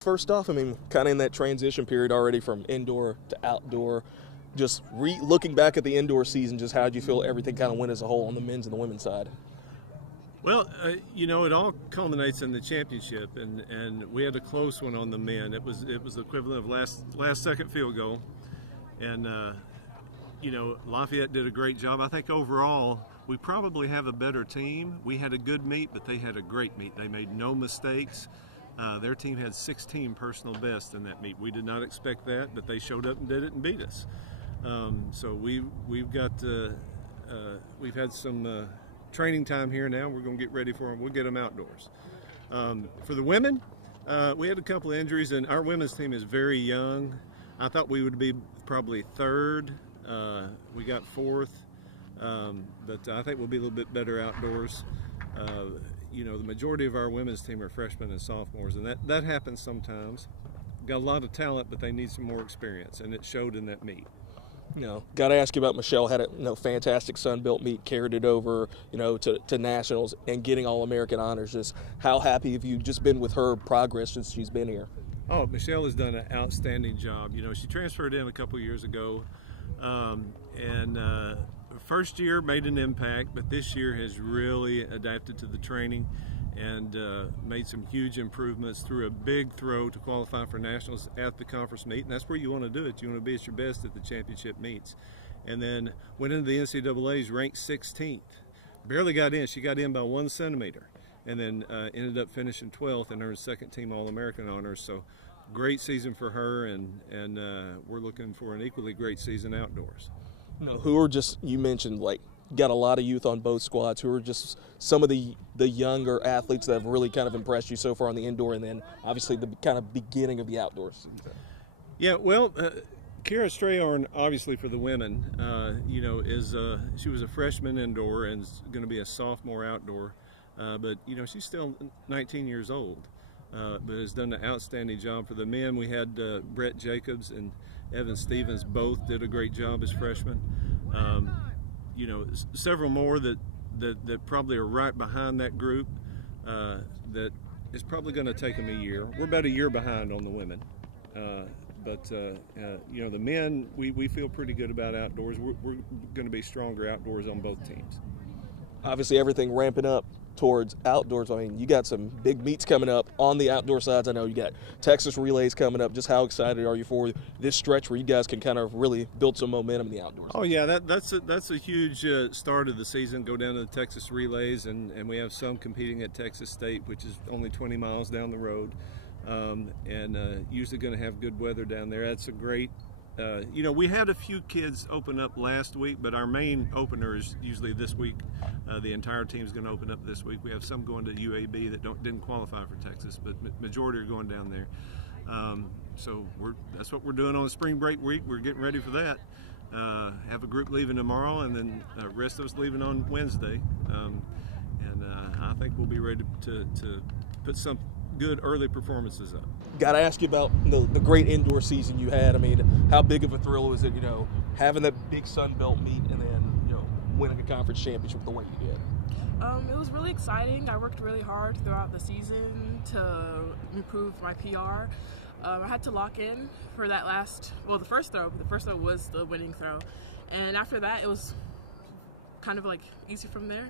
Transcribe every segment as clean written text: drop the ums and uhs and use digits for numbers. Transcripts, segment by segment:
First off, I mean, kind of in that transition period already from indoor to outdoor, just looking back at the indoor season, just how did you feel everything kind of went as a whole on the men's and the women's side? Well, it all culminates in the championship, and we had a close one on the men. It was the equivalent of last second field goal, and Lafayette did a great job. I think overall we probably have a better team. We had a good meet, but they had a great meet. They made no mistakes. Their team had 16 personal bests in that meet. We did not expect that, but they showed up and did it and beat us. So we've had some training time here now. We're going to get ready for them. We'll get them outdoors. For the women, we had a couple of injuries, and our women's team is very young. I thought we would be probably third. We got fourth, but I think we'll be a little bit better outdoors. The majority of our women's team are freshmen and sophomores, and that happens sometimes. Got a lot of talent, but they need some more experience, and it showed in that meet. Got to ask you about Michelle. Had a fantastic Sun Belt meet, carried it over, to nationals and getting All-American honors. Just how happy have you just been with her progress since she's been here? Oh, Michelle has done an outstanding job. She transferred in a couple years ago, and first year made an impact, but this year has really adapted to the training and made some huge improvements, threw a big throw to qualify for nationals at the conference meet, and that's where you want to do it. You want to be at your best at the championship meets. And then went into the NCAA's ranked 16th. Barely got in. She got in by 1 centimeter, and then ended up finishing 12th and earned second team All-American honors. So great season for her, and we're looking for an equally great season outdoors. Who are just, you mentioned, got a lot of youth on both squads, who are just some of the younger athletes that have really kind of impressed you so far on the indoor, and then obviously the kind of beginning of the outdoors season? Yeah, well, Kara Strayhorn, obviously for the women, she was a freshman indoor and is going to be a sophomore outdoor, but she's still 19 years old, but has done an outstanding job. For the men, we had Brett Jacobs and Evan Stevens both did a great job as freshmen. Several more that probably are right behind that group. That is probably going to take them a year. We're about a year behind on the women, but the men, we feel pretty good about outdoors. We're going to be stronger outdoors on both teams. Obviously, everything ramping up towards outdoors. I mean, you got some big meets coming up on the outdoor sides. I know you got Texas relays coming up. Just how excited are you for this stretch where you guys can kind of really build some momentum in the outdoors? Oh yeah, that's a huge start of the season. Go down to the Texas relays, and we have some competing at Texas State, which is only 20 miles down the road, and usually going to have good weather down there. That's a great. We had a few kids open up last week, but our main opener is usually this week. The entire team's going to open up this week. We have some going to UAB that didn't qualify for Texas, but majority are going down there. So that's what we're doing on spring break week. We're getting ready for that. Have a group leaving tomorrow, and then the rest of us leaving on Wednesday. I think we'll be ready to put some good early performances up. Got to ask you about the great indoor season you had. I mean, how big of a thrill was it, having that big Sun Belt meet and then, winning a conference championship the way you did? It was really exciting. I worked really hard throughout the season to improve my PR. I had to lock in for that the first throw. The first throw was the winning throw. And after that, it was kind of easy from there,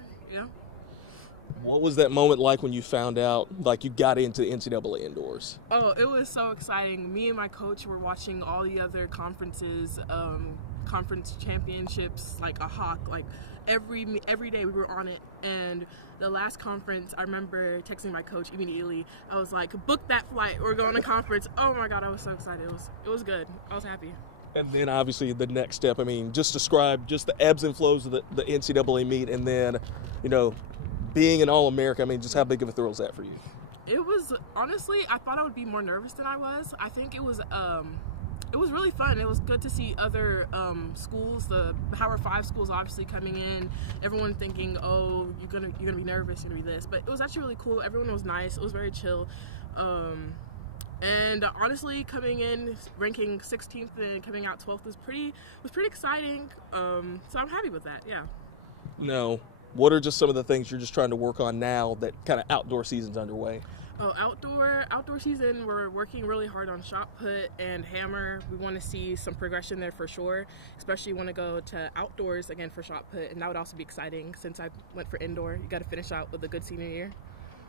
What was that moment like when you found out, you got into the NCAA indoors? Oh, it was so exciting. Me and my coach were watching all the other conferences, conference championships like a hawk. Every day we were on it. And the last conference, I remember texting my coach immediately. I was like, book that flight. We're going to conference. Oh my God, I was so excited. It was good. I was happy. And then obviously the next step, I mean, just describe just the ebbs and flows of the NCAA meet, and then, being an All-American, I mean, just how big of a thrill is that for you? It was, honestly, I thought I would be more nervous than I was. I think it was really fun. It was good to see other schools, the Power 5 schools obviously coming in, everyone thinking, oh, you're gonna be nervous, you're gonna be this. But it was actually really cool. Everyone was nice. It was very chill. And honestly, coming in, ranking 16th and coming out 12th was pretty exciting. So I'm happy with that, yeah. No. What are just some of the things you're just trying to work on now that kind of outdoor season's underway? Oh, outdoor season, we're working really hard on shot put and hammer. We want to see some progression there for sure, especially want to go to outdoors again for shot put, and that would also be exciting since I went for indoor. You got to finish out with a good senior year.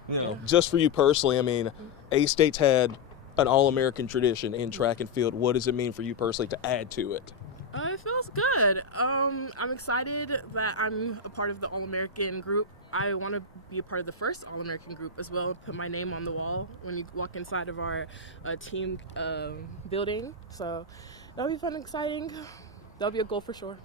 You know, just for you personally, I mean, A-State's had an All-American tradition in track and field. What does it mean for you personally to add to it? It feels good. I'm excited that I'm a part of the All-American group. I want to be a part of the first All-American group as well, put my name on the wall when you walk inside of our team building. So that'll be fun and exciting. That'll be a goal for sure.